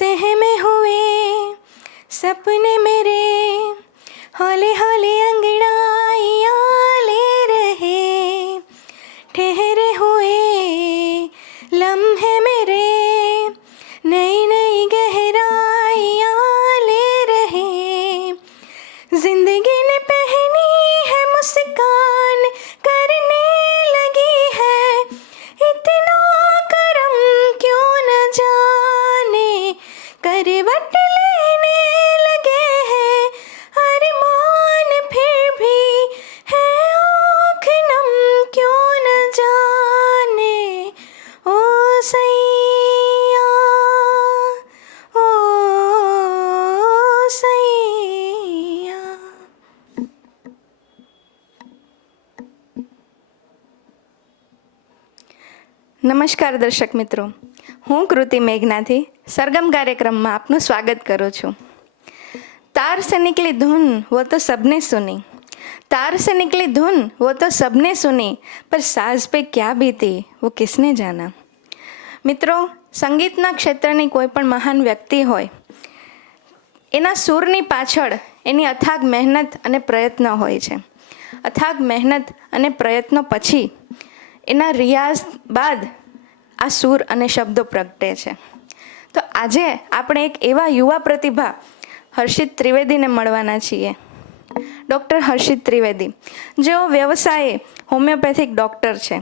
सहमे हुए सपने मेरे हौले हौले अंगड़ाइयाँ ले रहे, ठहरे हुए लम्हे मेरे नई नई गहराइयाँ ले रहे। जिंदगी ने पहनी है मुस्कान, करने लगी है इतना करम, क्यों न जाने करवट लेने लगे हैं अरमान, फिर भी है आँख नम, क्यों न जाने ओ सैया, ओ सैया। નમસ્કાર દર્શક મિત્રો, હું કૃતિ મેઘનાથી સરગમ કાર્યક્રમમાં આપનું સ્વાગત કરું છું। तार से निकली धुन वो तो सबने सुनी, तार से निकली धुन वो तो सबने सुनी, पर साज पे क्या बीती वो किसने जाना। મિત્રો, સંગીતના ક્ષેત્રની કોઈ પણ મહાન વ્યક્તિ હોય, એના સૂરની પાછળ એની અથાગ મહેનત અને પ્રયત્ન હોય છે। અથાગ મહેનત અને પ્રયત્નો પછી એના રિયાઝ બાદ આ સૂર અને શબ્દો પ્રગટે છે। તો આજે આપણે એક એવા યુવા પ્રતિભા હર્ષિત ત્રિવેદીને મળવાના છીએ। ડૉક્ટર હર્ષિત ત્રિવેદી, જેઓ વ્યવસાયે હોમિયોપેથિક ડૉક્ટર છે।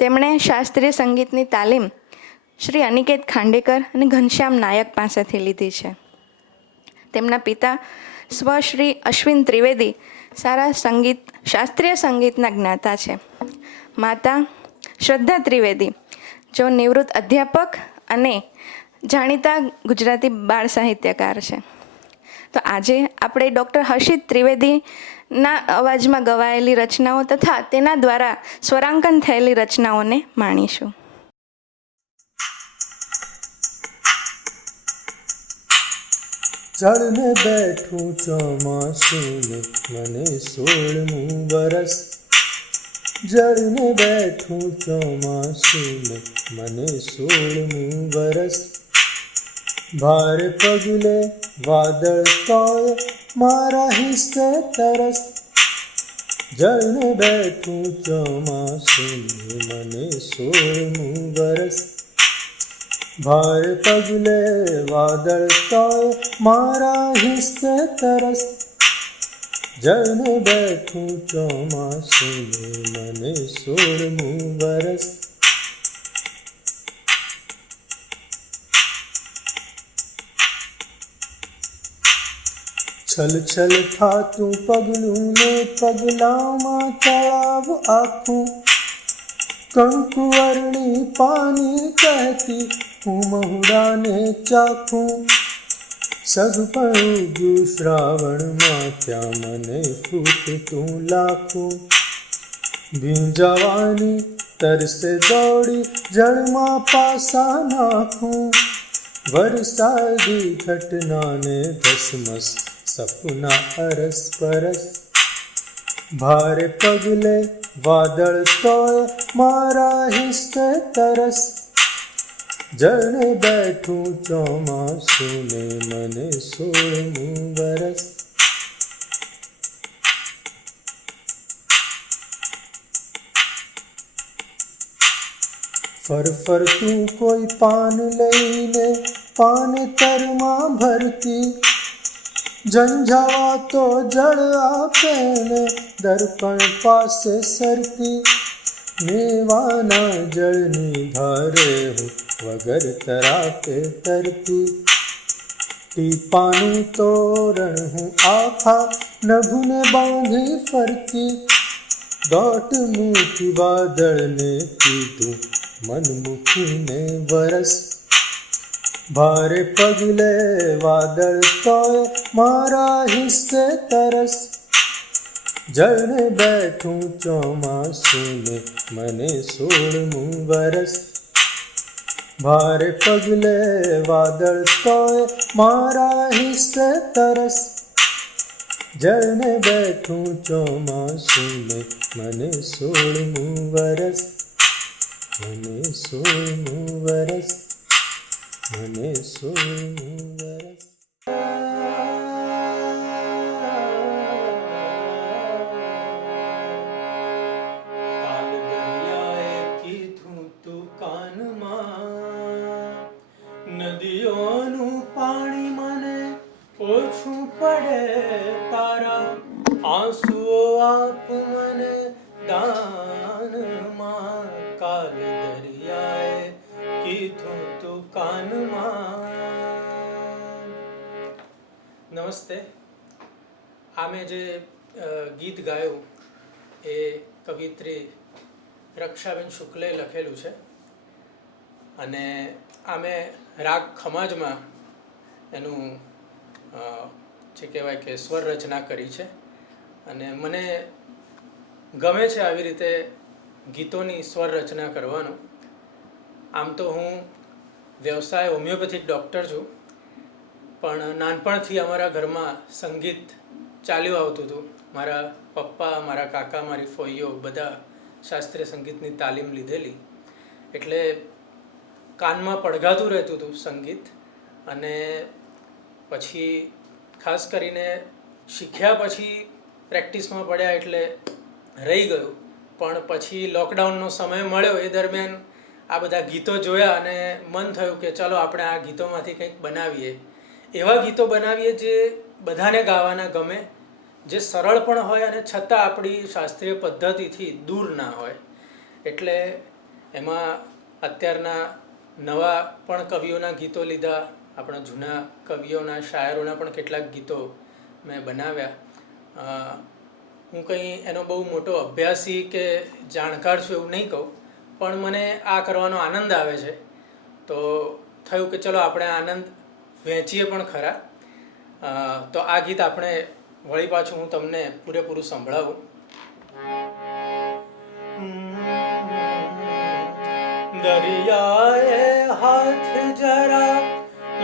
તેમણે શાસ્ત્રીય સંગીતની તાલીમ શ્રી અનિકેત ખાંડેકર અને ઘનશ્યામ નાયક પાસેથી લીધી છે। તેમના પિતા શ્રી અશ્વિન ત્રિવેદી સારા શાસ્ત્રીય સંગીતના જ્ઞાતા છે। માતા શ્રદ્ધા ત્રિવેદી, જો નિવૃત્ત અધ્યાપક અને જાણીતા ગુજરાતી બાળ સાહિત્યકાર છે। તો આજે આપણે ડૉક્ટર હર્ષિત ત્રિવેદીના અવાજમાં ગવાયેલી રચનાઓ તથા તેના દ્વારા સ્વરાંકન થયેલી રચનાઓને માણીશું। ચડને બેઠું ચોમાસું મને 16મું વરસ, જળને બેઠું ચોમાસું મને 16મું વરસ। ભારે પગલે વાદળ તોય મારા હિસ્સે તરસ, જળને બેઠું ચોમાસું મને 16મું વરસ। ભારે પગલે વાદળ તોય મારા હિસ્સે તરસ, જળને બેઠું ચોમાસું મને 16મું વરસ। છલ છલ થાતું પગલું ને પગલામાં તળાવ આખું, કંકુવર્ણી પાની કહેતી હું મહુડાને ચાખું। સગપણું ગયું શ્રાવણમાં ત્યાં મને ફૂટતું લાખું, ભીંજાવાની તરસે દોડી જળમાં પાસા નાખું। વરસાદી ઘટનાને ધસમસ સપના અરસ પરસ, ભારે પગલે વાદળ તોય મારા હિસ્સે તરસ, જળને બેઠું ચોમાસું ને મને 16મું વરસ। ફરફરતું કોઈ પાન લઈને પાન તરમાં ભરતી, ઝંઝાવાતો જળ આપે ને દર્પણ પાસે સરતી। મેવાના જળની ધારે હું વગર તરાપે તરતી, ટીપાનું તોરણ હું આખા નભુને બાંધી ફરતી। દોટ મૂકી વાદળને કીધું મન મૂકીને વરસ, ભારે પગલે વાદળ તોય મારા હિસ્સે તરસ, જળને બેઠું ચોમાસું ને મને 16મું વરસ। ભારે પગલે વાદળ તોય મારા હિસ્સે તરસ, જળને બેઠું ચોમાસું ને મને 16મું વરસ, મને 16મું વરસ, મને સૂરનું વરસ કાલ દરિયાએ કીધું તું કાનમાં નદીઓનું પાણી મને ઓછું પડે તારા આંસુઓ આપ મને દાનમાં કાલ દરિયાએ કીધું તું કાનમાં. નમસ્તે. આ મેં જે ગીત ગાયું એ કવિત્રી રક્ષાબેન શુક્લે લખેલું છે અને આ મેં રાગ ખમાજમાં એનું જે કહેવાય કે સ્વર રચના કરી છે અને મને ગમે છે આવી રીતે ગીતોની સ્વર રચના કરવાનું. આમ તો હું વ્યવસાય હોમિયોપેથિક ડૉક્ટર છું, પણ નાનપણથી અમારા ઘરમાં સંગીત ચાલ્યું આવતું હતું. મારા પપ્પા, મારા કાકા, મારી ફોઈઓ બધા શાસ્ત્રીય સંગીતની તાલીમ લીધેલી, એટલે કાનમાં પડઘાતું રહેતું હતું સંગીત. અને પછી ખાસ કરીને શીખ્યા પછી પ્રેક્ટિસમાં પડ્યા એટલે રહી ગયું. પણ પછી લોકડાઉનનો સમય મળ્યો એ દરમિયાન આ બધા ગીતો જોયા અને મન થયું કે ચલો આપણે આ ગીતોમાંથી કંઈક બનાવીએ. એવા ગીતો બનાવીએ જે બધાને ગાવાના ગમે, જે સરળ પણ હોય અને છતાં આપણી શાસ્ત્રીય પદ્ધતિથી દૂર ના હોય. એટલે એમાં અત્યારના નવા પણ કવિઓના ગીતો લીધા, આપણા જૂના કવિઓના શાયરોના પણ કેટલાક ગીતો મેં બનાવ્યા. હું કંઈ એનો બહુ મોટો અભ્યાસી કે જાણકાર છું એવું નહીં કહું, પણ મને આ કરવાનો આનંદ આવે છે. તો થયું કે ચલો આપણે આનંદ વહેંચીએ પણ ખરા. તો આ ગીત આપણે વળી પાછું હું તમને પૂરેપૂરું સંભળાવું. દરિયાએ હાથ જરા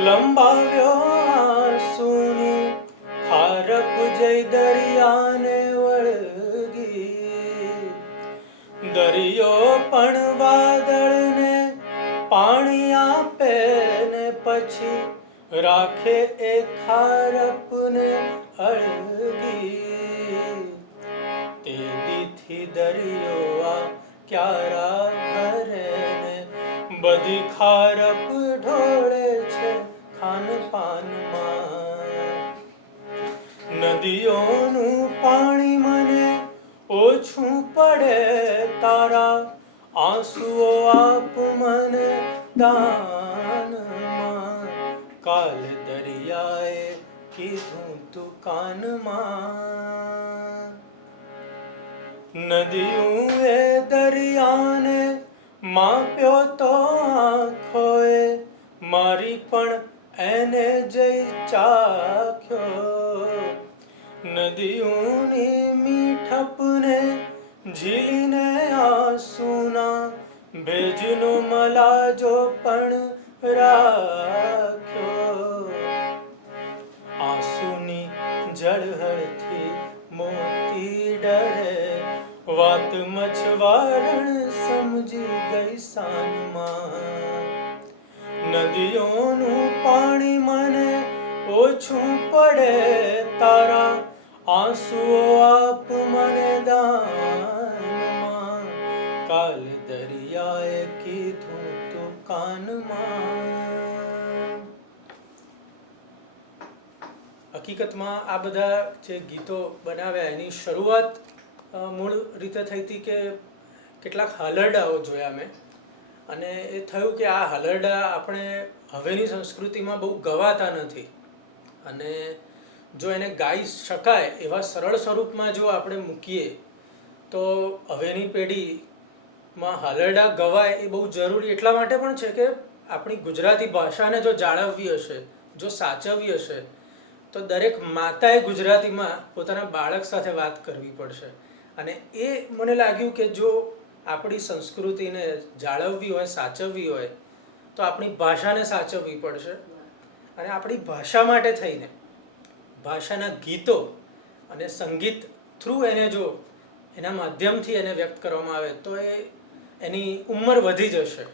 લંબાવ્યો આંસુની ખારપ જઈ દરિયાને વળગી. દરિયો પણ વાદળને પાણી આપે ને પછી રાખે એ ખારપને અળગી. તે દીથી દરિયો આ ક્યારા ભરે ને બધી ખારપ ઢોળે છે ખાનપાનમાં. નદીઓનું પાણી મને ઓછું પડે તારા આંસુઓ આપ મને દાનમાં. કાલ દરિયાએ કીધું તું કાનમાં. નદીયું એ દરિયાને માપ્યો તો આંખોએ મારી પણ એને જઈ ચાખ્યો. નદીઓની મીઠપને ઝીલીને આંસુના ભેજનો મલાજો પણ રાખ્યો. આંસુની જળહળથી મોતી ડરે વાત મછવારણ સમજી ગઈ સાનમાં. નદીઓનું પાણી મને ઓછું પડે તારા આંસુઓ આપ મને દાનમાં. કાલ દરિયાએ કીધું તું કાનમાં. હકીકતમાં આ બધા જે ગીતો બનાવ્યા એની શરૂઆત મૂળ રીતે થઈ હતી કે કેટલાક હાલરડાઓ જોયા મેં, અને એ થયું કે આ હાલરડા આપણે હવેની સંસ્કૃતિમાં બહુ ગવાતા નથી, અને જો એને ગાઈ શકાય એવા સરળ સ્વરૂપમાં જો આપણે મૂકીએ તો હવેની પેઢીમાં હાલરડા ગવાય એ બહુ જરૂરી એટલા માટે પણ છે કે આપણી ગુજરાતી ભાષાને જો જાળવવી હશે, જો સાચવવી હશે, તો દરેક માતાએ ગુજરાતીમાં પોતાના બાળક સાથે વાત કરવી પડશે. અને એ મને લાગ્યું કે જો આપણી સંસ્કૃતિને જાળવવી હોય, સાચવવી હોય, તો આપણી ભાષાને સાચવવી પડશે. અને આપણી ભાષા માટે થઈને ભાષાના ગીતો અને સંગીત થ્રુ એને જો એના માધ્યમથી એને વ્યક્ત કરવામાં આવે તો એની ઉંમર વધી જશે.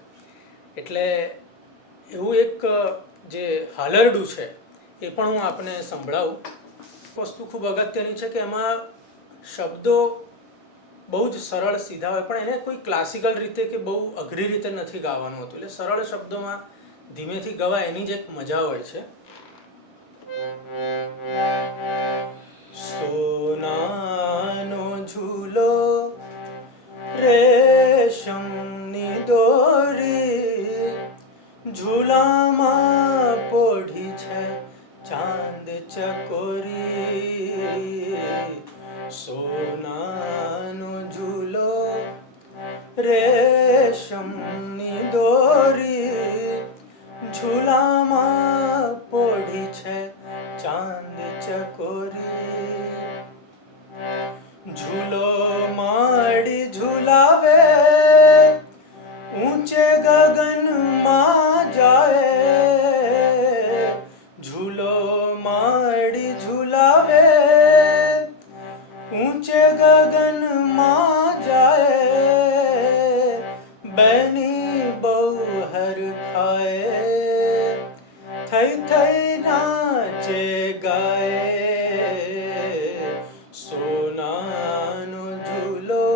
એટલે એવું એક જે હાલરડું છે એ પણ હું આપને સંભળાવું. વસ્તુ ખૂબ અગત્યની છે કે એમાં શબ્દો બહુ જ સરળ સીધા હોય, પણ એને કોઈ ક્લાસિકલ રીતે કે બહુ અઘરી રીતે નથી ગાવાનું હોતું. એટલે સરળ શબ્દોમાં ધીમેથી ગવાય એની જ એક મજા હોય છે. સોનાનો ઝૂલો રેશમની દોરી, ઝૂલામાં પોઢી છે ચાંદ ચકોરી. સોનાનો ઝૂલો રેશમની દોરી, ઝૂલામાં પોઢી છે ચાંદ ચકોરી. ઝૂલો માડી ઝૂલાવે, ઊંચે ગગનમાં જાય. ઝૂલો માડી ઝૂલાવે, ઊંચે ગગનમાં જાય. બેની બહુ હરખાય, થઈ થઈ નાચે ગાય. સોનાનો ઝૂલો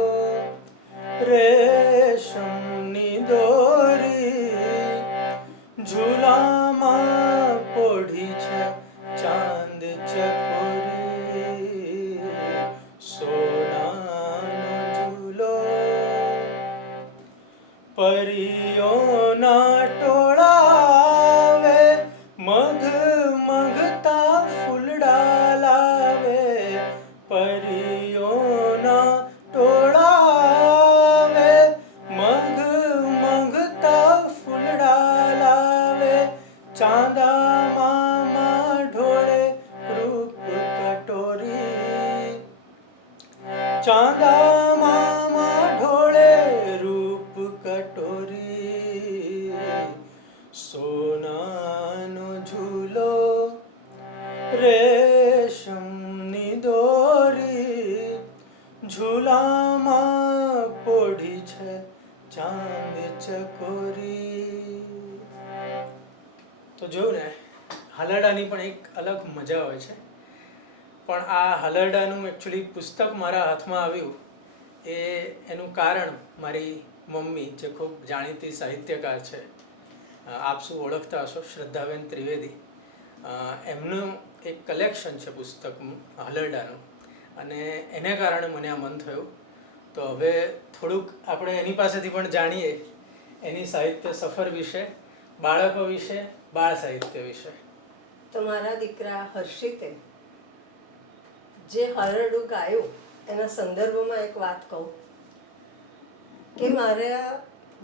રેશમની દોરી, ઝૂલામાં પોઢી છે ચાંદ ચકોરી. સોનાનો ઝૂલો. પરીઓના ટોળા આવે, મઘ મઘતા ફૂલડા લાવે. પરીઓના ટોળા આવે, મઘ મઘતા ફૂલડા લાવે. ચાંદા મામા ઢોળે રૂપ કટોરી. ચાંદા મામા ઢોળે રૂપ કટોરી. સોનાનો ઝૂલો રેશમની દોરી, ઝૂલામાં પોઢી છે ચાંદ ચકોરી. તો જોયું ને, હાલરડાની પણ એક અલગ મજા હોય છે. પણ આ હાલરડાનું એકચ્યુઅલી પુસ્તક મારા હાથમાં આવ્યું એનું કારણ મારી મમ્મી, જે ખૂબ જાણીતી સાહિત્યકાર છે, આપ શું ઓળખતા હશો, શ્રદ્ધાબેન ત્રિવેદી. એમનું એક કલેક્શન છે પુસ્તકનું હાલરડાનું, અને એને કારણે મને આ મન થયું. તો હવે થોડુંક આપણે એની પાસેથી પણ જાણીએ એની સાહિત્ય સફર વિશે, બાળકો વિશે, બાળ સાહિત્ય વિશે. તો મારા દીકરા હર્ષિતે જે હાલરડું ગાયું એના સંદર્ભમાં એક વાત કહું કે મારે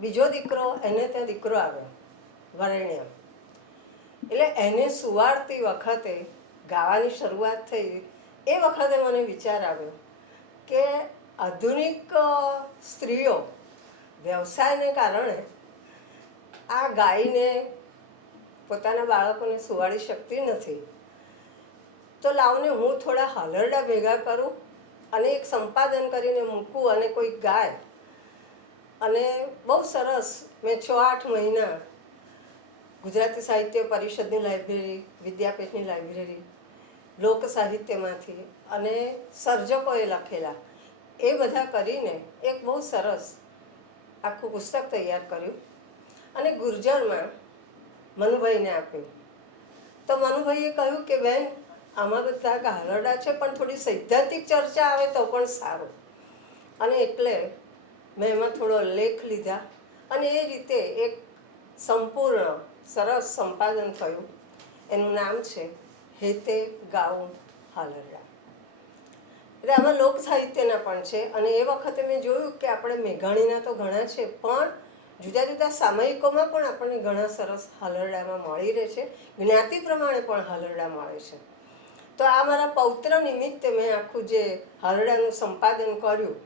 બીજો દીકરો, એને ત્યાં દીકરો આવ્યો વરેણ્ય. એટલે એને સુવાડતી વખતે ગાવાની શરૂઆત થઈ એ વખતે મને વિચાર આવ્યો કે આધુનિક સ્ત્રીઓ વ્યવસાયને કારણે આ ગાયને પોતાના બાળકોને સુવાડી શકતી નથી. તો લાવને હું થોડા હાલરડા ભેગા કરું અને એક સંપાદન કરીને મૂકું અને કોઈ ગાય. અને બહુ સરસ મેં 6-8 મહિના ગુજરાતી સાહિત્ય પરિષદની લાઇબ્રેરી, વિદ્યાપીઠની લાઇબ્રેરી, લોક સાહિત્યમાંથી અને સર્જકોએ લખેલા એ બધા કરીને એક બહુ સરસ આખું પુસ્તક તૈયાર કર્યું અને ગુર્જરમાં મનુભાઈને આપ્યું. તો મનુભાઈએ કહ્યું કે બેન, આમાં બધા હાલરડા છે પણ થોડી સૈદ્ધાંતિક ચર્ચા આવે તો પણ સારું. અને એટલે મેં એમાં થોડો લેખ લીધા અને એ રીતે એક સંપૂર્ણ સરસ સંપાદન થયું. એનું નામ છે હેતે ગાઉં હાલરડા. એટલે આમાં લોક સાહિત્યના પણ છે અને એ વખતે મેં જોયું કે આપણે મેઘાણીના તો ઘણા છે, પણ જુદા જુદા સામયિકોમાં પણ આપણને ઘણા સરસ હાલરડામાં મળી રહે છે. જ્ઞાતિ પ્રમાણે પણ હાલરડા મળે છે. તો આ મારા પૌત્ર નિમિત્તે મેં આખું જે હાલરડાનું સંપાદન કર્યું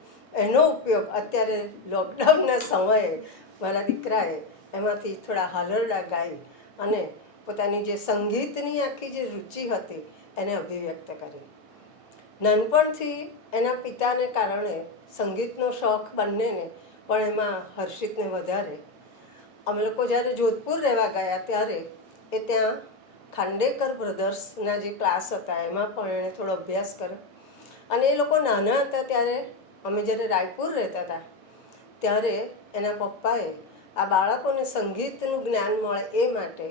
એનો ઉપયોગ અત્યારે લોકડાઉનના સમયે મારા દીકરાએ એમાંથી થોડા હાલરડા ગાઈ અને પોતાની જે સંગીતની આખી જે રુચિ હતી એને અભિવ્યક્ત કરી. નાનપણથી એના પિતાને કારણે સંગીતનો શોખ બંનેને, પણ એમાં હર્ષિતને વધારે. અમે લોકો જ્યારે જોધપુર રહેવા ગયા ત્યારે એ ત્યાં ખાંડેકર બ્રધર્સના જે ક્લાસ હતા એમાં પણ એણે થોડો અભ્યાસ કર્યો. અને એ લોકો નાના હતા ત્યારે અમે જ્યારે રાયપુર રહેતા હતા ત્યારે એના પપ્પાએ આ બાળકોને સંગીતનું જ્ઞાન મળે એ માટે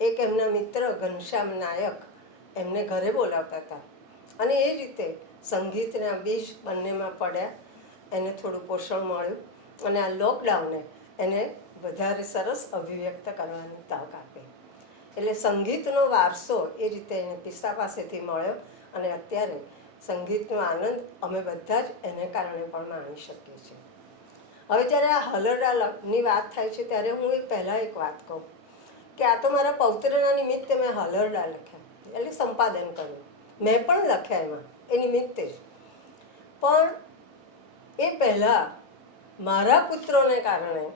એક એમના મિત્ર ઘનશ્યામ નાયક એમને ઘરે બોલાવતા હતા. અને એ રીતે સંગીતના બીજ બંનેમાં પડ્યા, એને થોડું પોષણ મળ્યું અને આ લોકડાઉને એને વધારે સરસ અભિવ્યક્ત કરવાની તક આપી. એટલે સંગીતનો વારસો એ રીતે એને પિતા પાસેથી મળ્યો અને અત્યારે સંગીતનો આનંદ અમે બધા જ એને કારણે પણ માણી શકીએ છીએ. હવે જ્યારે આ હલરડાની વાત થાય છે ત્યારે હું પહેલાં એક વાત કહું કે આ તો મારા પૌત્રના નિમિત્તે મેં હલરડા લખ્યા, એટલે સંપાદન કર્યું. મેં પણ લખ્યા એમાં એ નિમિત્તે જ. પણ એ પહેલાં મારા પુત્રોને કારણે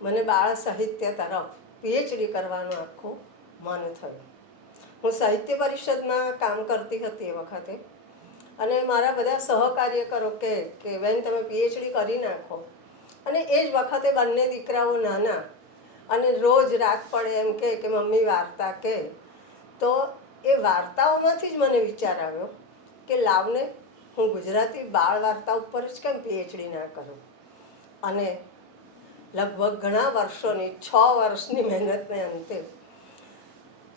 મને બાળ સાહિત્ય તરફ પીએચડી કરવાનું આખું મન થયું. હું સાહિત્ય પરિષદમાં કામ કરતી હતી એ વખતે, અને મારા બધા સહકાર્યકરો કે બેન તમે પીએચડી કરી નાખો. અને એ જ વખતે બંને દીકરાઓ નાના અને રોજ રાત પડે એમ કે મમ્મી વાર્તા કે. તો એ વાર્તાઓમાંથી જ મને વિચાર આવ્યો કે લાવને હું ગુજરાતી બાળ વાર્તા ઉપર જ કેમ પીએચડી ના કરું. અને લગભગ ઘણા વર્ષોની 6 વર્ષની મહેનતને અંતે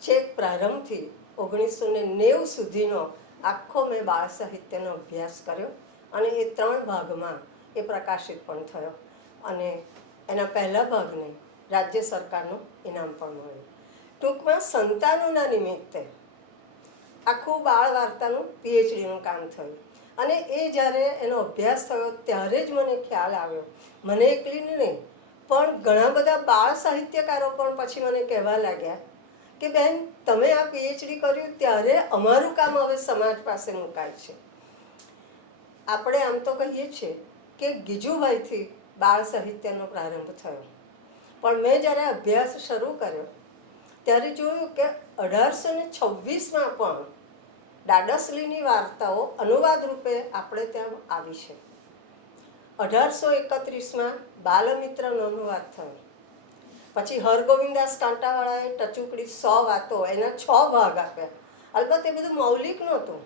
છેક પ્રારંભથી 1990 સુધીનો આખો મેં બાળ સાહિત્યનો અભ્યાસ કર્યો અને એ 3 ભાગમાં એ પ્રકાશિત પણ થયો. અને એના પહેલા ભાગને રાજ્ય સરકારનું ઇનામ પણ મળ્યું. ટૂંકમાં સંતાનોના નિમિત્તે આખું બાળ વાર્તાનું પીએચડીનું કામ થયું. અને એ જ્યારે એનો અભ્યાસ થયો ત્યારે જ મને ખ્યાલ આવ્યો, મને એકલીને નહીં પણ ઘણા બધા બાળ સાહિત્યકારો પણ પછી મને કહેવા લાગ્યા કે બેન તમે આ પીએચડી કર્યું ત્યારે અમારું કામ હવે સમાજ પાસે મુકાય છે. આપણે આમ તો કહીએ છીએ કે ગીજુભાઈથી બાળ સાહિત્યનો પ્રારંભ થયો, પણ મેં જ્યારે અભ્યાસ શરૂ કર્યો ત્યારે જોયું કે 1826માં પણ ડાડસલીની વાર્તાઓ અનુવાદ રૂપે આપણે ત્યાં આવી છે. 1831માં બાલમિત્રનો અનુવાદ થયો. પછી હરગોવિંદાસ કાંટાવાળાએ ટચુકડી 100 વાતો એના 6 ભાગ આપ્યા. અલબત્ત એ બધું મૌલિક નહોતું,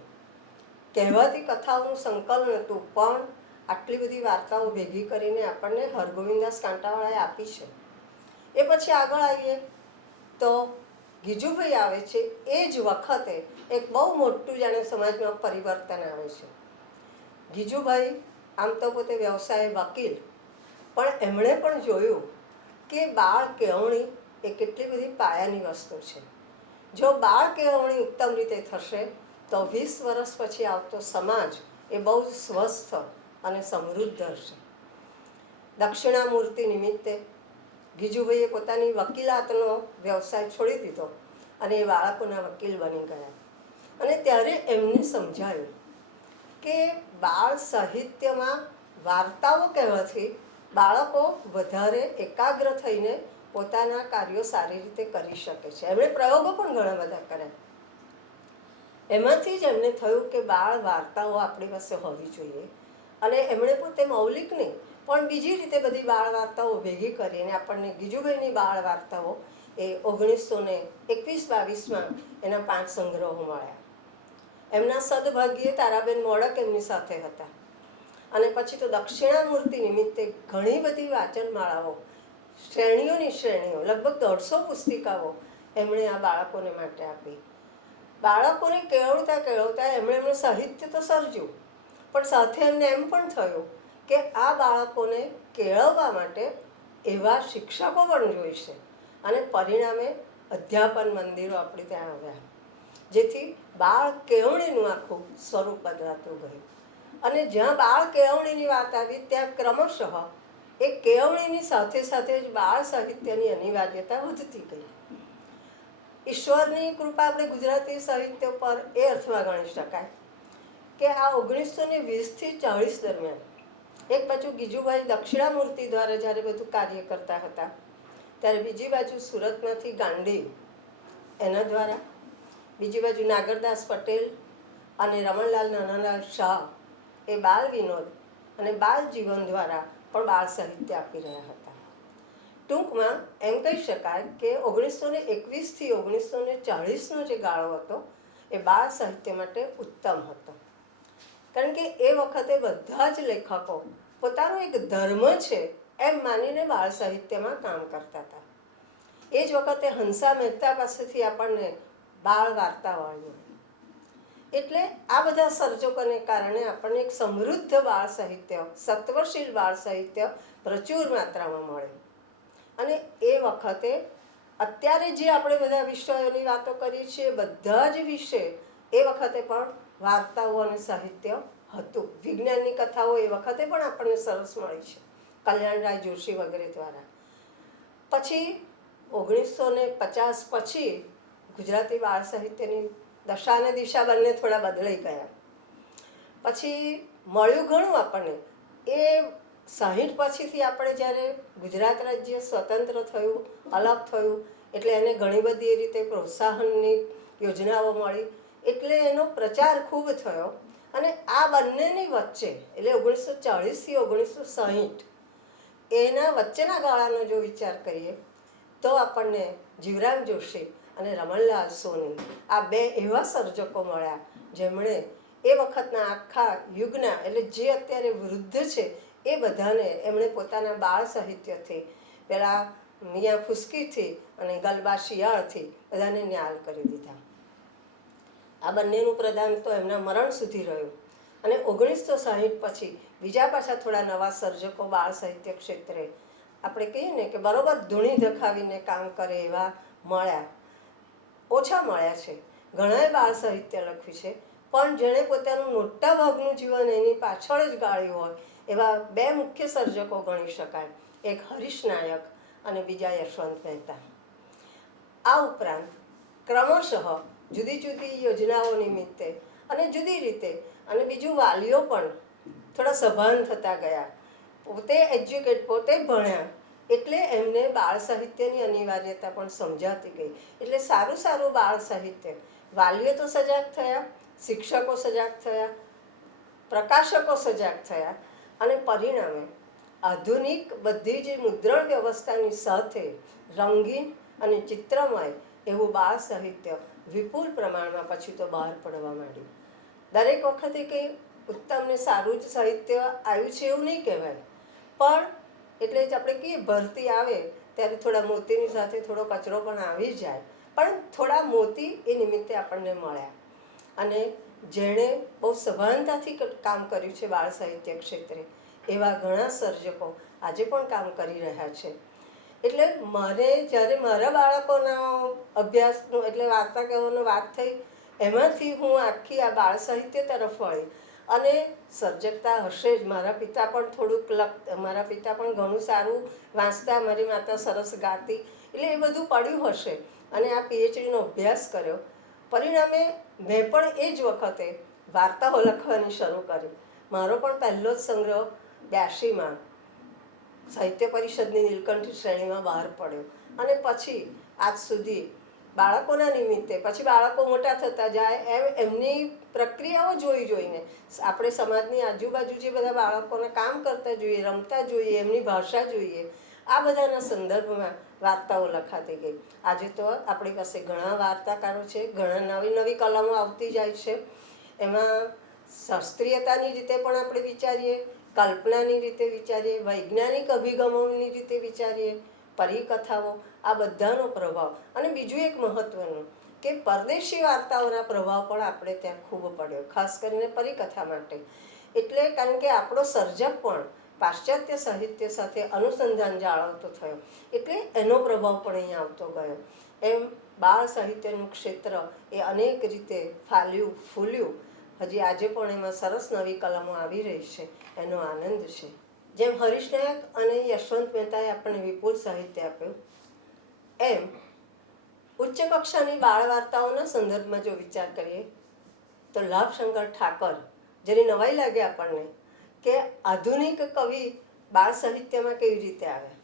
કહેવાતી કથાઓનું સંકલન હતું, પણ આટલી બધી વાર્તાઓ ભેગી કરીને આપણને હરગોવિંદાસ કાંટાવાળાએ આપી છે. એ પછી આગળ આવીએ તો ગીજુભાઈ આવે છે. એ જ વખતે એક બહુ મોટું જાણે સમાજમાં પરિવર્તન આવે છે. ગીજુભાઈ આમ તો પોતે વ્યવસાય વકીલ, પણ એમણે પણ જોયું કે બાળ કેળવણી એ કેટલી બધી પાયાની વસ્તુ છે. જો બાળ કેળવણી ઉત્તમ રીતે થશે તો 20 વર્ષ પછી આવતો સમાજ એ બહુ જ સ્વસ્થ અને સમૃદ્ધ હશે. દક્ષિણામૂર્તિ નિમિત્તે ગીજુભાઈએ પોતાની વકીલાતનો વ્યવસાય છોડી દીધો અને એ બાળકોના વકીલ બની ગયા. અને ત્યારે એમને સમજાયું કે બાળ સાહિત્યમાં વાર્તાઓ કહેવાથી બાળકો વધારે એકાગ્ર થઈને પોતાના કાર્યો સારી રીતે કરી શકે છે. એમણે પ્રયોગો પણ ઘણા બધા કર્યા. એમાંથી જ એમને થયું કે બાળ વાર્તાઓ આપણી પાસે હોવી જોઈએ. અને એમણે પોતે મૌલિક નહીં પણ બીજી રીતે બધી બાળ વાર્તાઓ ભેગી કરીને આપણને ગીજુભાઈની બાળ વાર્તાઓ એ 1921-22માં એના 5 સંગ્રહો મળ્યા. એમના સદભાગ્યે તારાબેન મોડક એમની સાથે હતા. અને પછી તો દક્ષિણામૂર્તિ નિમિત્તે ઘણી બધી વાચનમાળાઓ, શ્રેણીઓની શ્રેણીઓ, લગભગ 150 પુસ્તિકાઓ એમણે આ બાળકોને માટે આપી. બાળકોને કેળવતા એમણે સાહિત્ય તો સર્જ્યું, પણ સાથે એમને એમ પણ થયું કે આ બાળકોને કેળવવા માટે એવા શિક્ષકો પણ જોઈશે. અને પરિણામે અધ્યાપન મંદિરો આપણે ત્યાં આવ્યા, જેથી બાળ કેળવણીનું આખું સ્વરૂપ બદલાતું ગયું. અને જ્યાં બાળ કેળવણીની વાત આવી ત્યાં ક્રમશઃ એ કેળવણીની સાથે સાથે જ બાળ સાહિત્યની અનિવાર્યતા વધતી ગઈ. ઈશ્વરની કૃપા આપણે ગુજરાતી સાહિત્ય પર એ અર્થમાં ગણી શકાય કે આ 1920થી 40 દરમિયાન એક બાજુ ગીજુભાઈ દક્ષિણામૂર્તિ દ્વારા જ્યારે બધું કાર્ય કરતા હતા, ત્યારે બીજી બાજુ સુરતમાંથી ગાંડી એના દ્વારા, બીજી બાજુ નાગરદાસ પટેલ અને રમણલાલ નાનાલાલ શાહ એ બાળ વિનોદ અને બાળ જીવન દ્વારા પણ બાળ સાહિત્ય આપી રહ્યા હતા. ટૂંકમાં એમ કહી શકાય કે 1921થી 1940નો જે ગાળો હતો એ બાળ સાહિત્ય માટે ઉત્તમ હતો. કારણ કે એ વખતે બધા જ લેખકો પોતાનો એક ધર્મ છે એમ માનીને બાળ સાહિત્યમાં કામ કરતા હતા. એ જ વખતે હંસા મહેતા પાસેથી આપણને બાળ વાર્તાઓ આવી. એટલે આ બધા સર્જકોને કારણે આપણને એક સમૃદ્ધ બાળ સાહિત્ય, સત્વશીલ બાળ સાહિત્ય પ્રચુર માત્રામાં મળે. અને એ વખતે અત્યારે જે આપણે બધા વિષયોની વાતો કરીએ છીએ બધા જ વિષય એ વખતે પણ વાર્તાઓ અને સાહિત્ય હતું. વિજ્ઞાનની કથાઓ એ વખતે પણ આપણને સરસ મળી છે કલ્યાણરાય જોશી વગેરે દ્વારા. પછી 1950 પછી ગુજરાતી બાળ સાહિત્યની દશા અને દિશા બંને થોડા બદલાઈ ગયા. પછી મળ્યું ઘણું આપણને. એ 60 પછીથી આપણે જ્યારે ગુજરાત રાજ્ય સ્વતંત્ર થયું, અલગ થયું, એટલે એને ઘણી બધી એ રીતે પ્રોત્સાહનની યોજનાઓ મળી, એટલે એનો પ્રચાર ખૂબ થયો. અને આ બંનેની વચ્ચે એટલે 1940થી 1960 એના વચ્ચેના ગાળાનો જો વિચાર કરીએ તો આપણને જીવરામ જોશી અને રમણલાલ સોની આ બે એવા સર્જકો મળ્યા જેમણે એ વખતના આખા યુગના એટલે જે અત્યારે વૃદ્ધ છે એ બધાને એમણે પોતાના બાળ સાહિત્યથી પેલા મિયા ફુસ્કીથી અને ગલબા શિયાળથી બધાને ન્યાલ કરી દીધા. આ બંનેનું પ્રદાન તો એમના મરણ સુધી રહ્યું. અને 1960 પછી બીજા પાછા થોડા નવા સર્જકો બાળ સાહિત્ય ક્ષેત્રે આપણે કહીએ ને કે બરોબર ધૂણી ધખાવીને કામ કરે એવા મળ્યા. ઓછા મળ્યા છે. ઘણાએ બાળ સાહિત્ય લખ્યું છે, પણ જેણે પોતાનું મોટા ભાગનું જીવન એની પાછળ જ ગાળ્યું હોય એવા બે મુખ્ય સર્જકો ગણી શકાય. એક હરીશ નાયક અને બીજા યશવંત મહેતા. આ ઉપરાંત ક્રમશઃ જુદી જુદી યોજનાઓ નિમિત્તે અને જુદી રીતે અને બીજું વાલીઓ પણ થોડા સભાન થતા ગયા. પોતે એજ્યુકેટ, પોતે ભણ્યા એટલે એમને બાળ સાહિત્યની અનિવાર્યતા પણ સમજાતી ગઈ. એટલે સારું સારું બાળ સાહિત્ય વાલીઓ તો સજાગ થયા, શિક્ષકો સજાગ થયા, પ્રકાશકો સજાગ થયા અને પરિણામે આધુનિક બધી જ મુદ્રણ વ્યવસ્થાની સાથે રંગીન અને ચિત્રમય એવું બાળ સાહિત્ય વિપુલ પ્રમાણમાં પછી તો બહાર પડવા માંડ્યું. દરેક વખતે કંઈ ઉત્તમ ને સારું જ સાહિત્ય આવ્યું છે એવું નહીં કહેવાય, પણ એટલે જ આપણે કહીએ ભરતી આવે ત્યારે થોડા મોતીની સાથે થોડો કચરો પણ આવી જાય, પણ થોડા મોતી એ નિમિત્તે આપણને મળ્યા. અને જેણે બહુ સભાનતાથી કામ કર્યું છે બાળ સાહિત્ય ક્ષેત્રે એવા ઘણા સર્જકો આજે પણ કામ કરી રહ્યા છે. એટલે મારે જ્યારે મારા બાળકોના અભ્યાસનું એટલે વાર્તા કહેવાનો વાત થઈ એમાંથી હું આખી આ બાળ સાહિત્ય તરફ વળી. અને સર્જકતા હશે જ. મારા પિતા પણ થોડુંક મારા પિતા પણ ઘણું સારું વાંચતા, મારી માતા સરસ ગાતી, એટલે એ બધું પડ્યું હશે. અને આ પીએચડીનો અભ્યાસ કર્યો. પરિણામે મેં પણ એ જ વખતે વાર્તાઓ લખવાની શરૂ કરી. મારો પણ પહેલો જ સંગ્રહ 82માં સાહિત્ય પરિષદની નીલકંઠી શ્રેણીમાં બહાર પડ્યો. અને પછી આજ સુધી બાળકોના નિમિત્તે પછી બાળકો મોટા થતા જાય એમ એમની પ્રક્રિયાઓ જોઈને આપણે સમાજની આજુબાજુ જે બધા બાળકોને કામ કરતા જોઈએ, રમતા જોઈએ, એમની ભાષા જોઈએ, આ બધાના સંદર્ભમાં વાર્તાઓ લખાતી ગઈ. આજે તો આપણી પાસે ઘણા વાર્તાકારો છે, ઘણા નવી નવી કલમો આવતી જાય છે. એમાં શાસ્ત્રીયતાની રીતે પણ આપણે વિચારીએ, કલ્પનાની રીતે વિચારીએ, વૈજ્ઞાનિક અભિગમોની રીતે વિચારીએ, પરિકથાઓ, આ બધાનો પ્રભાવ. અને બીજું એક મહત્વનું કે પરદેશી વાર્તાઓના પ્રભાવ પણ આપણે ત્યાં ખૂબ પડ્યો, ખાસ કરીને પરિકથા માટે. એટલે કારણ કે આપણો સર્જક પણ પાશ્ચાત્ય સાહિત્ય સાથે અનુસંધાન જાળવતો થયો, એટલે એનો પ્રભાવ પણ અહીંયા આવતો ગયો. એમ બાળ સાહિત્યનું ક્ષેત્ર એ અનેક રીતે ફાલ્યું ફૂલ્યું. હજી આજે પણ એમાં સરસ નવી કલમો આવી રહી છે, એનો આનંદ છે. જેમ હરીશ નાયક અને યશવંત મહેતાએ આપણને વિપુલ સાહિત્ય આપ્યું, એમ ઉચ્ચ કક્ષાની બાળ વાર્તાઓના સંદર્ભમાં જો વિચાર કરીએ તો લાભશંકર ઠાકર, જેની નવાઈ લાગે આપણને કે આધુનિક કવિ બાળ સાહિત્યમાં કેવી રીતે આવ્યા.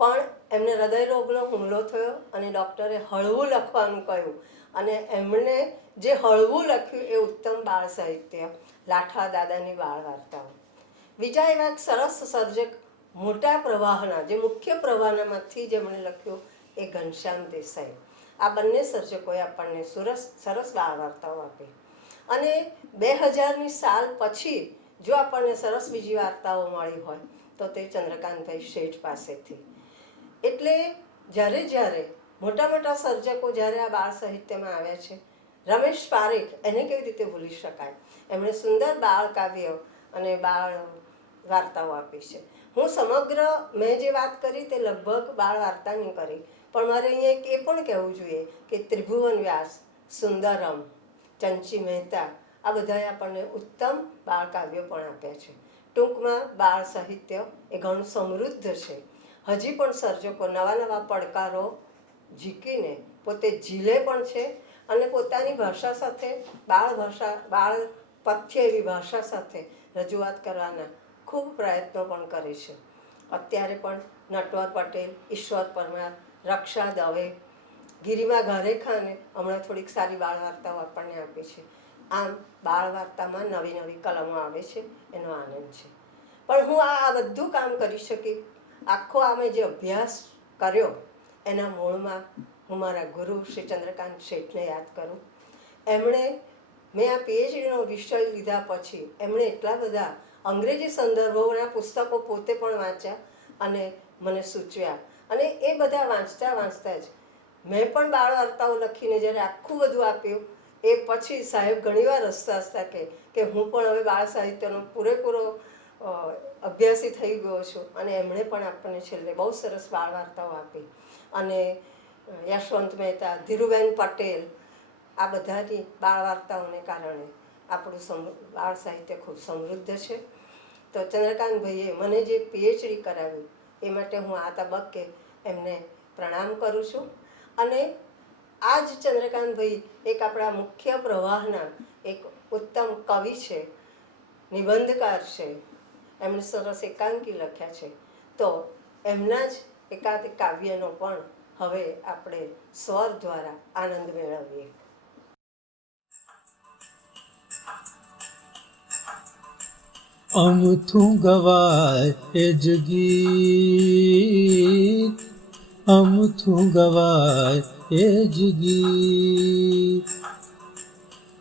પણ એમને હૃદયરોગનો હુમલો થયો અને ડૉક્ટરે હળવું લખવાનું કહ્યું અને એમણે જે હળવું લખ્યું એ ઉત્તમ બાળ સાહિત્ય લાઠા દાદાની બાળ વાર્તાઓ. બીજા એવા એક સરસ સર્જક મોટા પ્રવાહના જે મુખ્ય પ્રવાહનામાંથી જેમણે લખ્યું એ ઘનશ્યામ દેસાઈ. આ બંને સર્જકોએ આપણને સરસ બાળ વાર્તાઓ આપી. અને 2000ની સાલ પછી જો આપણને સરસ બીજી વાર્તાઓ મળી હોય તો તે ચંદ્રકાંતભાઈ શેઠ પાસેથી. એટલે જ્યારે મોટા મોટા સર્જકો જ્યારે આ બાળ સાહિત્યમાં આવ્યા છે, રમેશ પારેખ એને કેવી રીતે ભૂલી શકાય, એમણે સુંદર બાળ કાવ્ય અને બાળ વાર્તાઓ આપી છે. હું સમગ્ર મેં જે વાત કરી તે લગભગ બાળ વાર્તાની કરી, પણ મારે અહીંયા એક એ પણ કહેવું જોઈએ કે ત્રિભુવન વ્યાસ, સુંદરમ, ચંચી મહેતા આ બધાએ આપણને ઉત્તમ બાળ કાવ્યો પણ આપ્યા છે. ટૂંકમાં બાળ સાહિત્ય એ ઘણું સમૃદ્ધ છે. હજી પણ સર્જકો નવા પડકારો ઝીકીને પોતે ઝીલે પણ છે અને પોતાની ભાષા સાથે બાળ પથ્ય એવી ભાષા સાથે રજૂઆત કરવાના ખૂબ પ્રયત્નો પણ કરે છે. અત્યારે પણ નટવર પટેલ, ઈશ્વર પરમાર, રક્ષા દવે, ગિરિમા ઘારેખાને હમણાં થોડીક સારી બાળ વાર્તાઓ આપણને આપી છે. આમ બાળ વાર્તામાં નવી કલમો આવે છે, એનો આનંદ છે. પણ હું આ બધું કામ કરી શકી, આખો અમે જે અભ્યાસ કર્યો એના મૂળમાં હું મારા ગુરુ શ્રી ચંદ્રકાંત શેઠને યાદ કરું. મેં આ પીએચડીનો વિષય લીધા પછી એમણે એટલા બધા અંગ્રેજી સંદર્ભોના પુસ્તકો પોતે પણ વાંચ્યા અને મને સૂચવ્યા. અને એ બધા વાંચતા જ મેં પણ બાળ વાર્તાઓ લખીને જ્યારે આખું બધું આપ્યું એ પછી સાહેબ ઘણીવાર હસતા કે હું પણ હવે બાળ સાહિત્યનો પૂરેપૂરો અભ્યાસી થઈ ગયો છું. અને એમણે પણ આપણને છેલ્લે બહુ સરસ બાળ વાર્તાઓ આપી. અને યશવંત મહેતા, ધીરુબેન પટેલ આ બધાની બાળ વાર્તાઓને કારણે આપણું બાળ સાહિત્ય ખૂબ સમૃદ્ધ છે. તો ચંદ્રકાંતભાઈએ મને જે પીએચડી કરાવ્યું એ માટે હું આ તબક્કે એમને પ્રણામ કરું છું. અને આ જ ચંદ્રકાંતભાઈ એક આપણા મુખ્ય પ્રવાહના એક ઉત્તમ કવિ છે, નિબંધકાર છે. એમણે સરસ એકાંકી લખ્યા છે. તો એમના જ એકાંત કાવ્યનો પણ હવે આપણે સ્વર દ્વારા આનંદ મેળવીએ. અમથું ગવાય એ જ ગીત, અમથું ગવાય એ જ ગીત,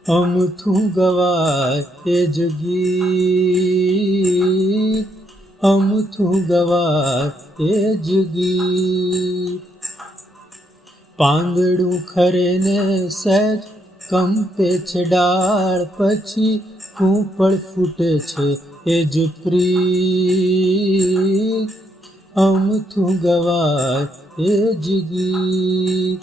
અમથું ગવાય એ જ ગીત, અમથું ગવાય એ જ ગીત. પાંદડું ખરે ને સહેજ કંપે છે ડાળ, પછી કૂંપળ ફૂટે છે એ જ પ્રીત, અમથું ગવાય એ જ ગીત,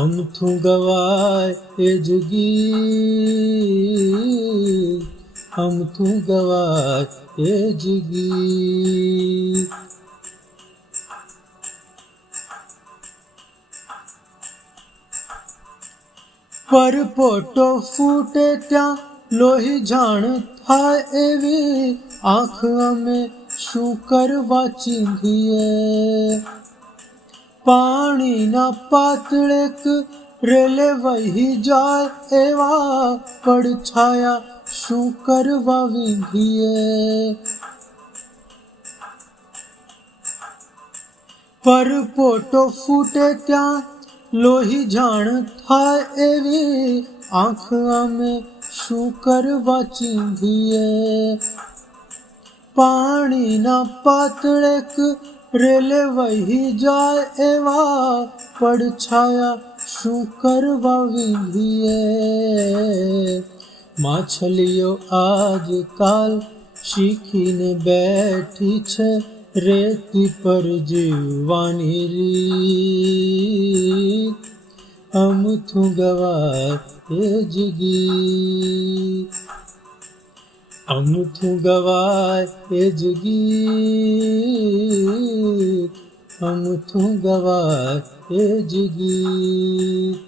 અમથું ગવાય એ જ ગીત, અમથું ગવાય એ જ ગીત. પરપોટો ફૂટે ત્યાં લોહી જાણ થાય એવી આંખ અમે શું કરવા ચીંધીએ. પાણીના પાતળેક રેલે વહી જાય એવા પડછાયા શું કરવા વીંધીએ. પરપોટો ફૂટે ત્યાં લોહી જાણ થાય એવી આંખ અમે શું કરવા ચીંધીએ. પાણીના પાતળેક રેલે વહી જાય એવા પડછાયા શું કરવા વીંધીએ. માછલીઓ આજકાલ શીખીને બેઠી છે રેતી પર જીવવાની રીત, અમથું ગવાય એ જ ગીત, અમથું ગવાય એ જ ગીત, અમથું ગવાય એ જ ગીત.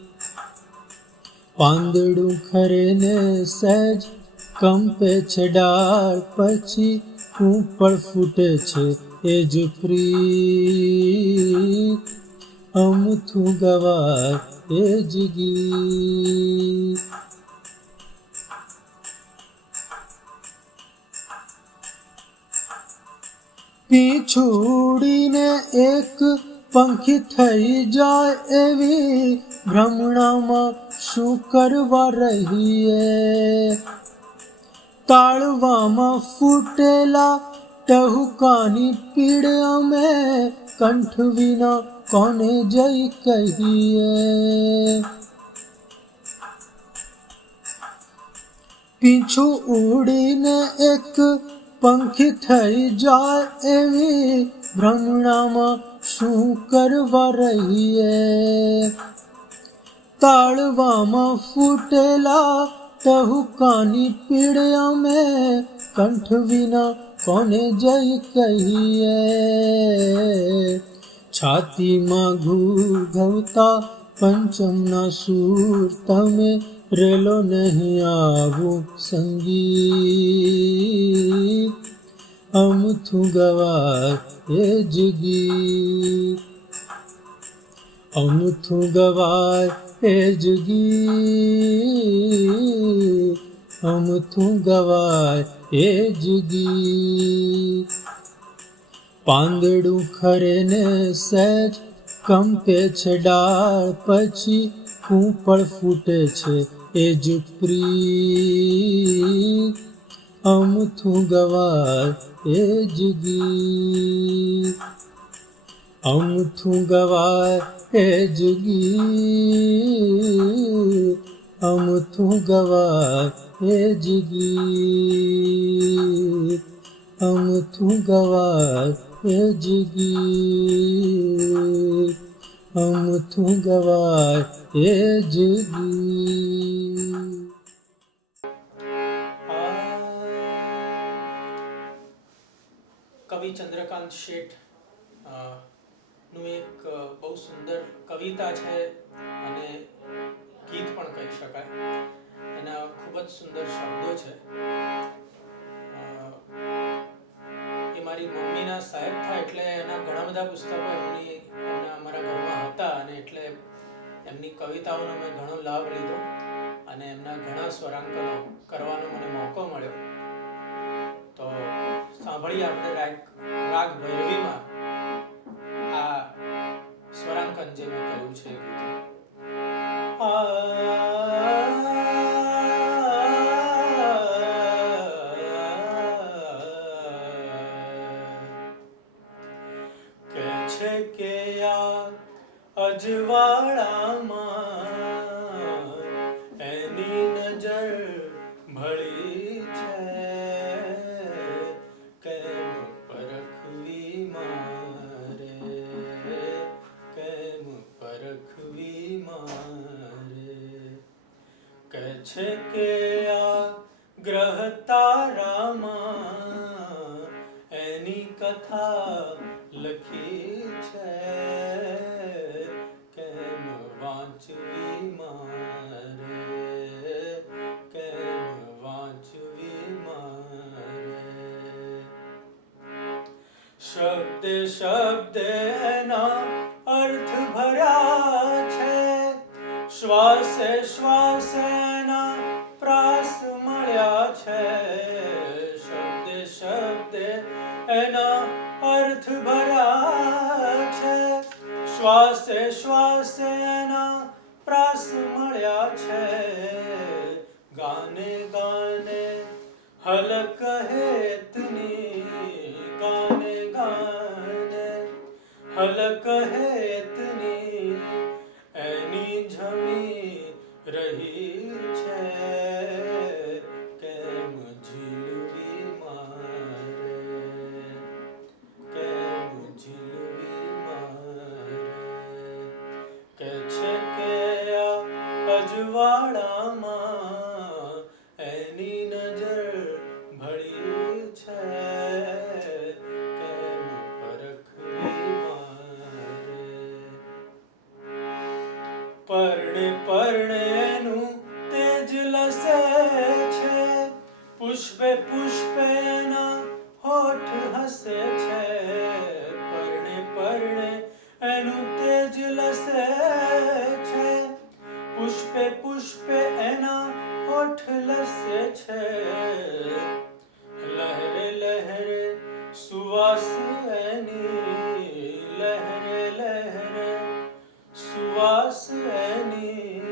પાંદડું ખરે ને સહેજ કંપે છે ડાળ, પછી કૂંપળ ફૂટે છે એ જ પ્રીત, અમથું ગવાય એ જ ગીત. પીછું ઉડીને એક પંખી થઈ જાય એવી ભ્રમણામાં શું કરવા રહીએ? તાળવામાં ફૂટેલા ટહુકાની પીડ અમે કંઠ વિના કોને જઈ કહીએ? પીછું ઉડીને એક પંખી થઈ જાય એવી ભ્રમણામાં શું કરવા રહીએ? તાળવામાં ફૂટેલા ટહુકાની પીડ અમે કંઠ વિના કોને જઈ કહીએ? છાતીમાં ઘૂઘવતા પંચમના સૂર તમે રેલો નહીં આવું સંગીત, અમથું ગવાય એ જ ગીત, અમથું ગવાય એ જ ગીત, અમથું ગવાય એ જ ગીત. પાંદડું ખરે ને સહેજ કંપે છે ડાળ, પછી કૂંપળ ફૂટે છે એ જ પ્રીત, અમથું ગવાય એ જ ગીત, અમથું ગવાય એ જ ગીત, અમથું ગવાય એ જ ગીત, અમથું ગવાય એ જ ગીત, અમથું ગવાય એ જ ગીત. કવિ ચંદ્રકાંત શેઠ નું એક બહુ સુંદર કવિતા છે અને ગીત પણ કહી શકાય. એના ખૂબ જ સુંદર શબ્દો છે. એ મારી મમ્મીના સાહેબ થાય એટલે એના ઘણા બધા પુસ્તકો એમના અમારા ઘરમાં હતા અને એટલે એમની કવિતાઓનો મેં ઘણો લાભ લીધો અને એમના ઘણા સ્વરાંકનો કરવાનો મને મોકો મળ્યો. તો સાંભળીએ આપણે રાગ ભૈરવીમાં આ સ્વરાંકન જે મેં કર્યું છે. કે છે કે આ અજવાળામાં એની નજર ભળી છે, કેમ પરખવી મારે, કેમ પરખવી મારે. કે છે કે આ ગ્રહ તારામાં એની કથા લખી છે, કેમ વાંચવી મારે, કેમ વાંચવી મારે. શબ્દે શબ્દે એના અર્થ ભર્યા છે, શ્વાસે શ્વાસે એના પ્રાસ મળ્યા છે. શબ્દે શબ્દે એના અર્થ ભર્યા છે, શ્વાસે શ્વાસે એના પ્રાસ મળ્યા છે. ગાને ગાને હલક હેતની, ગાને ગાને હલક હેતની એની જમી રહી છે, કેમ ઝીલવી મારે, કેમ ઝીલવી મારે. કે છે કે આ અજવાળામાં એની નજર ભળી છે, કેમ પરખવી મારે. પરણે પરણે એનું તેજ લસે છે, પુષ્પે પુષ્પે એના હોઠ હસે છે. પરણે પરણે એનું તેજ લસે છે, પુષ્પે પુષ્પે એના હોઠ લસે છે. લહેરે લહેરે સુવાસ એની લહેરે લહેરે, સુવાસ એની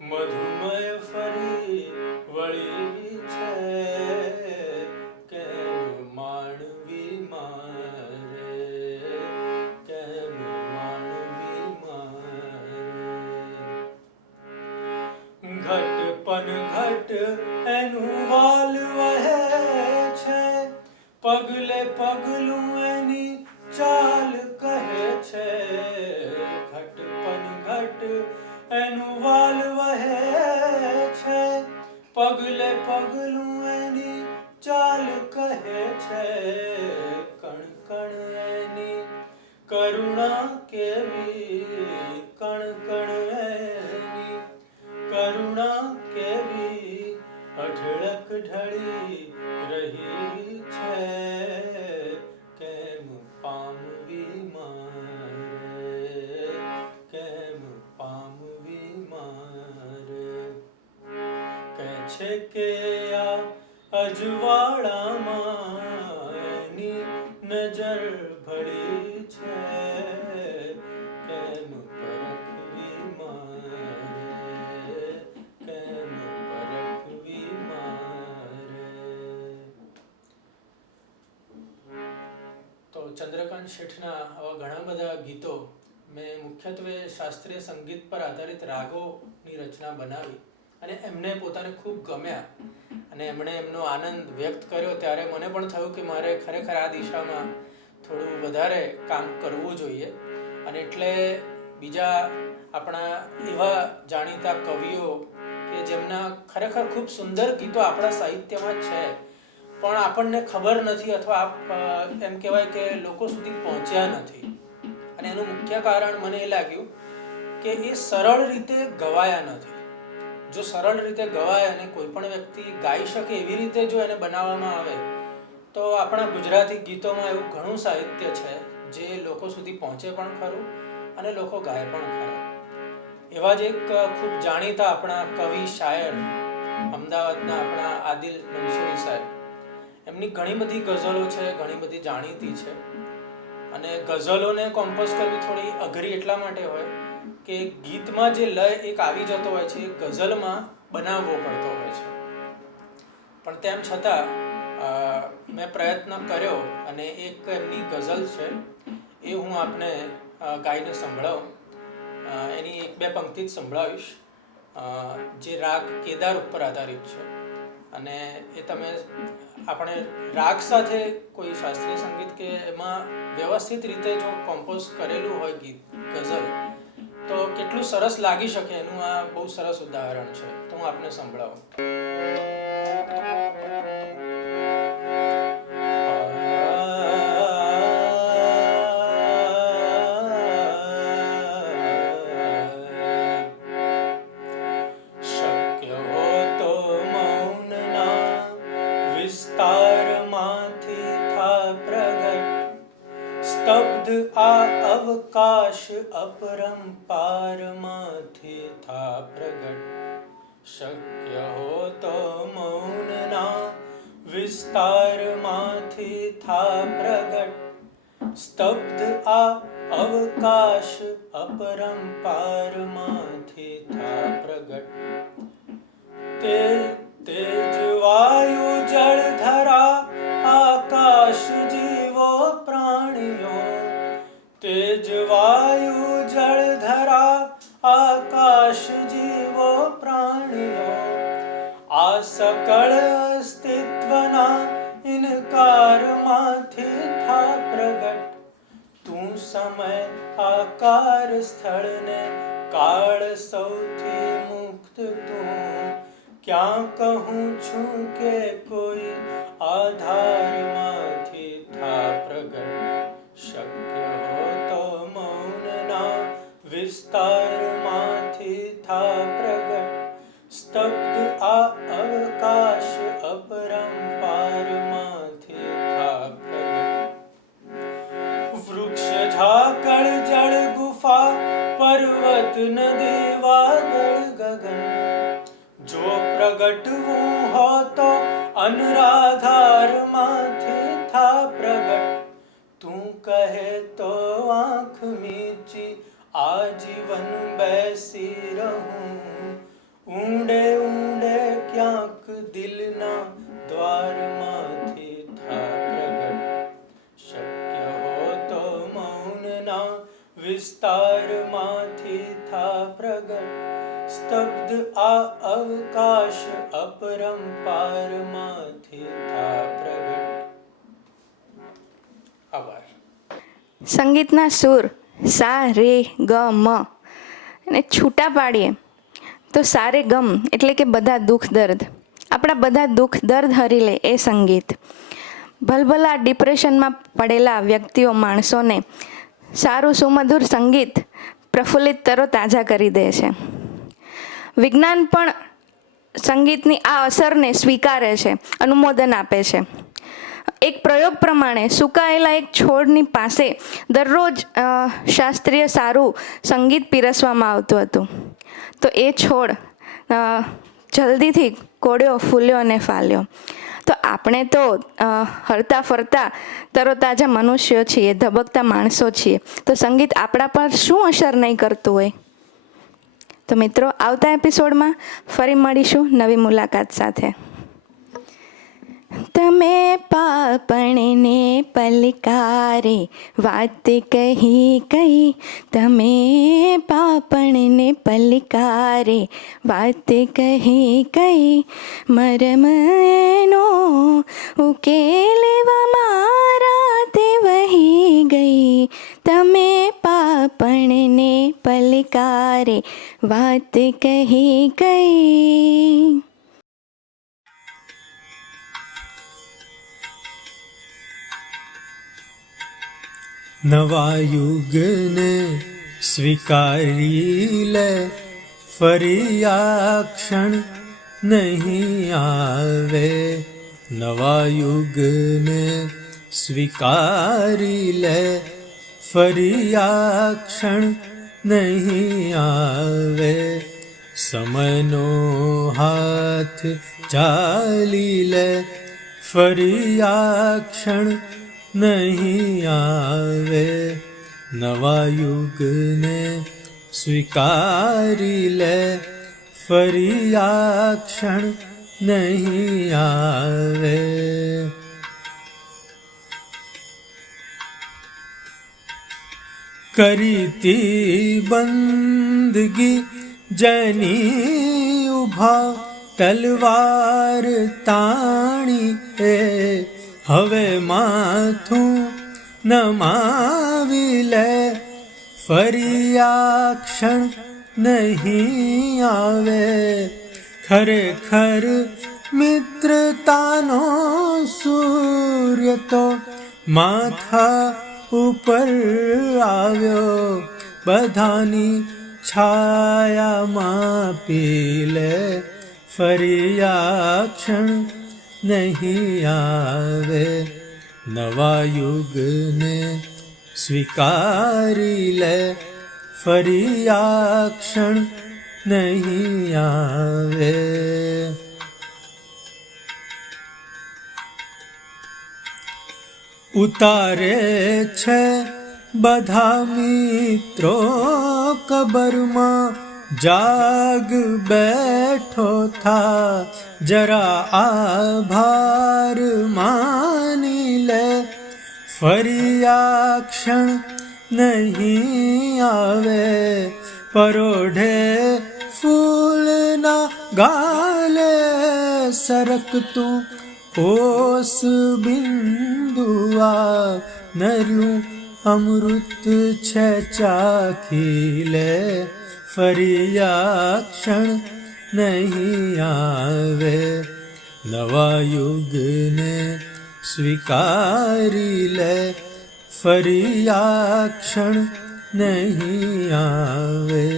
મધુમય ફરી વળી છે, કેમ માણવી મારે, કેમ માણવી મારે. ઘટ પન ઘટ એનું વાલ વહે છે, પગલે પગલું એની ચાલ કહે છે. ઘટ પન ઘટ એનું વાલ વહે છે, પગલે પગલું એની ચાલ કહે છે. કણ કણ એની કરુણા કેવી, કણ કણ એની કરુણા કેવી અઢળક ઢળી રહી છે, કેમ પામવી મારે, કેમ પામવી મારે. કહે છે કે આ અજવાળામાં એની નજર ભળી છે, કેમ પરખવી મારે, કેમ પરખવી મારે. તો ચંદ્રકાંત શેઠના આવા ઘણા બધા ગીતો મેં મુખ્યત્વે શાસ્ત્રીય સંગીત પર આધારિત રાગોની રચના બનાવી અને એમને પોતાને ખૂબ ગમ્યા અને એમણે એમનો આનંદ વ્યક્ત કર્યો. ત્યારે મને પણ થયું કે મારે ખરેખર આ દિશામાં થોડું વધારે કામ કરવું જોઈએ. અને એટલે બીજા આપણા એવા જાણીતા કવિઓ કે જેમના ખરેખર ખૂબ સુંદર ગીતો આપણા સાહિત્યમાં છે પણ આપણને ખબર નથી અથવા એમ કહેવાય કે લોકો સુધી પહોંચ્યા નથી. અને એનું મુખ્ય કારણ મને એ લાગ્યું કે એ સરળ રીતે ગવાયા નથી. જો સરળ રીતે ગવાય અને કોઈ પણ વ્યક્તિ ગાઈ શકે એવી રીતે જો એને બનાવવામાં આવે તો આપણા ગુજરાતી ગીતોમાં એવું ઘણું સાહિત્ય છે જે લોકો સુધી પહોંચે પણ ખરું અને લોકો ગાય પણ ખરા. એવા જ એક ખૂબ જાણીતા આપણા કવિ શાયર અમદાવાદના આપણા આદિલ મંસૂરી સાહેબ, એમની ઘણી બધી ગઝલો છે, ઘણી બધી જાણીતી છે. અને ગઝલોને કોમ્પોઝ કરવી થોડી અઘરી એટલા માટે હોય કે ગીતમાં જે લય એક આવી જતો હોય છે એ ગઝલમાં બનાવવો પડતો હોય છે. પણ તેમ છતાં મેં પ્રયત્ન કર્યો અને એક એમની ગઝલ છે એ હું આપને ગાઈને સંભળાવું. એની એક બે પંક્તિ જ સંભળાવીશ જે રાગ કેદાર ઉપર આધારિત છે. અને એ તમે આપણે રાગ સાથે કોઈ શાસ્ત્રીય સંગીત કે એમાં વ્યવસ્થિત રીતે જો કોમ્પોઝ કરેલું હોય ગીત ગઝલ તો કેટલું સરસ લાગી શકે એનું આ બહુ સરસ ઉદાહરણ છે. તો હું આપને સંભળાવું. શક્ય હો તો મૌનના વિસ્તારમાંથી થા પ્રગટ, સ્તબ્ધ આ અવકાશ અપરંપારમાંથી થા પ્રગટ. શક્ય હો તો મૌનના વિસ્તારમાંથી થા પ્રગટ, સ્તબ્ધ આ અવકાશ અપરંપારમાંથી થા પ્રગટ. તેજ વાયુ જળ ધરા આકાશ જીવો પ્રાણીઓ, તેજ વાયુ જળ ધરા આકાશ જીવો પ્રાણીઓ, આ સકળ અસ્તિત્વના ઇનકારમાંથી થા પ્રગટ. તું સમય આકાર સ્થળને કાળ સૌથી મુક્ત તું, ક્યાં કહું છું કે કોઈ આધારમાંથી થા પ્રગટ. શક્ય હો તો મૌનના વિસ્તારમાંથી થા પ્રગટ, સ્તબ્ધ આ અવકાશ અપરંપારમાંથી થા પ્રગટ. વૃક્ષ ઝાકળ જળ ગુફા પર્વત નદી વાદળ ગગન, જો પ્રગટવું હો તો અનુરાધારમાંથી થા प्रगट तू कहे तो आंख मीची आजीवन બેસી રહું ઊંડે ઊંડે ક્યાંક દિલના દ્વારમાંથી થા પ્રગટ શક્ય હો તો મૌનના વિસ્તારમાંથી થા પ્રગટ સ્તબ્ધ આ અવકાશ અપરંપારમાંથી થા પ્રગટ. આભાર. સંગીતના સૂર સા રે ગ મ અને છૂટા પાડીએ તો સારે ગમ એટલે કે બધા દુઃખ દર્દ, આપણા બધા દુઃખ દર્દ હરી લે એ સંગીત. ભલભલા ડિપ્રેશનમાં પડેલા વ્યક્તિઓ માણસોને સારું સુમધુર સંગીત પ્રફુલ્લિત તરો તાજા કરી દે છે. વિજ્ઞાન પણ સંગીતની આ અસરને સ્વીકારે છે, અનુમોદન આપે છે. એક પ્રયોગ પ્રમાણે સુકાયેલા એક છોડની પાસે દરરોજ શાસ્ત્રીય સારું સંગીત પીરસવામાં આવતું હતું, તો એ છોડ જલ્દીથી કોળ્યો, ફૂલ્યો અને ફાલ્યો. તો આપણે તો હરતા ફરતા તરોતાજા મનુષ્યો છીએ, ધબકતા માણસો છીએ, તો સંગીત આપણા પર શું અસર નહીં કરતું હોય. તો મિત્રો, આવતા એપિસોડમાં ફરી મળીશું નવી મુલાકાત સાથે. તમે પાપણને પલકારે વાત કહી કઈ, તમે પાપણને પલકારે વાત કહી કઈ, મરમ એનો ઉકેલવા મારા તે વહી ગઈ. તમે પાપણને પલકારે વાત કહી કઈ. નવા યુગને સ્વીકારી લે, ફરી આ ક્ષણ નહીં આવે. નવા યુગને સ્વીકારી લે, ફરી આ ક્ષણ નહીં આવે. સમયનો હાથ ચાલી લે, ફરી આ ક્ષણ નહીં આવે. નવા યુગને સ્વીકારી લે, ફરી આ ક્ષણ નહીં આવે. કરીતી બંદગી જેની ઉભા તલવાર તાણી એ, હવે માથું નમાવી લે, ફરી આ ક્ષણ નહીં આવે. ખરેખર મિત્રતાનો સૂર્ય તો માથા ઉપર આવ્યો, બધાની છાયામાં પી લે, ફરી આ ક્ષણ નહીં આવે. નવા યુગને સ્વીકારી લે, ફરી આ ક્ષણ નહીં આવે. ઉતારે છે બધા મિત્રો કબરમાં, જાગ બેઠો થા જરા આભાર માની લે, ફરી આ ક્ષણ નહીં આવે. પરોઢે ફૂલના ગાલે સરકતું ઓસ બિંદુઆ, નર્યું અમૃત છે ચાખી લે, ફરી આ ક્ષણ નહીં આવે. નવા યુગને સ્વીકારી લે, ફરી આ ક્ષણ નહીં આવે.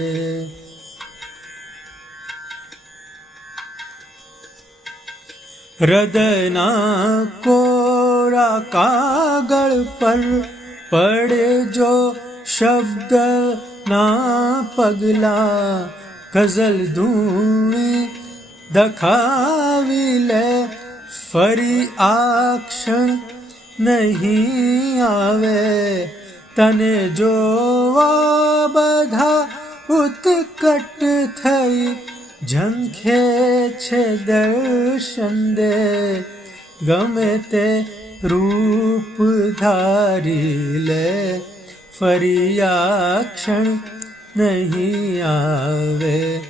હૃદયના કોરા કાગળ પર પડે જો શબ્દ ના પગલા, ગઝલ ધૂણી દખાવી લે, ફરી આ ક્ષણ નહીં આવે. તને જોવા બધા ઉત્કટ થઈ ઝંખે છે દર્શન દે. ગમે તે રૂપ ધારી લે ફરી આ ક્ષણ નહીં આવે.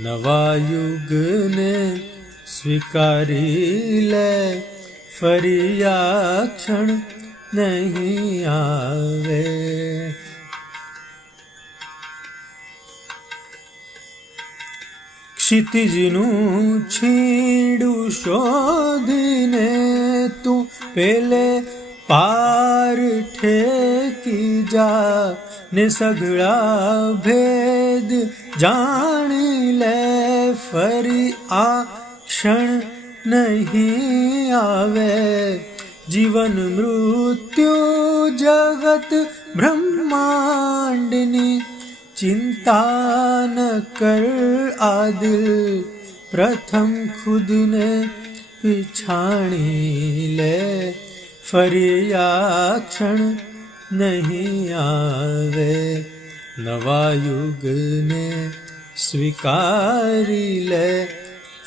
નવા યુગને સ્વીકારી લે ફરી આ ક્ષણ નહીં આવે. ક્ષિતિજનું છીડું શોધીને તું પેલે પાર ઠેકી જા ને સઘળા ભેદ જાણી લે ફરી આ ક્ષણ નહીં આવે. જીવન મૃત્યુ જગત બ્રહ્માંડની ચિંતા ન કર આ દિલ. પ્રથમ ખુદને પીછાણી લે ફરી આ ક્ષણ નહીં આવે. નવા યુગને સ્વીકારી લે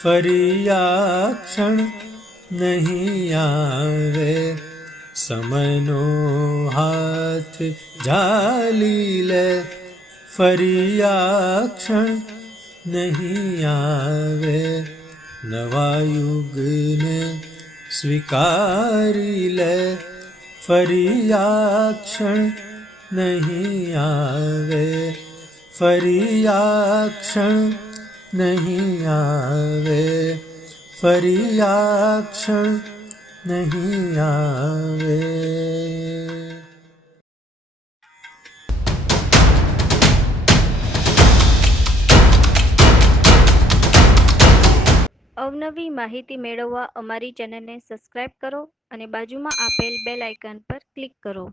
ફરી આ ક્ષણ નહીં આવે. સમયનો હાથ ઝાલી લે ફરી આ ક્ષણ નહીં આવે. નવા યુગને સ્વીકારી લે ફરી આ ક્ષણ નહીં આવે. ફરી આ ક્ષણ નહીં આવે. ફરી આ ક્ષણ નહીં આવે. અવનવી માહિતી મેળવવા અમારી ચેનલને સબસ્ક્રાઇબ કરો અને બાજુમાં આપેલ બેલ આઇકન પર ક્લિક કરો.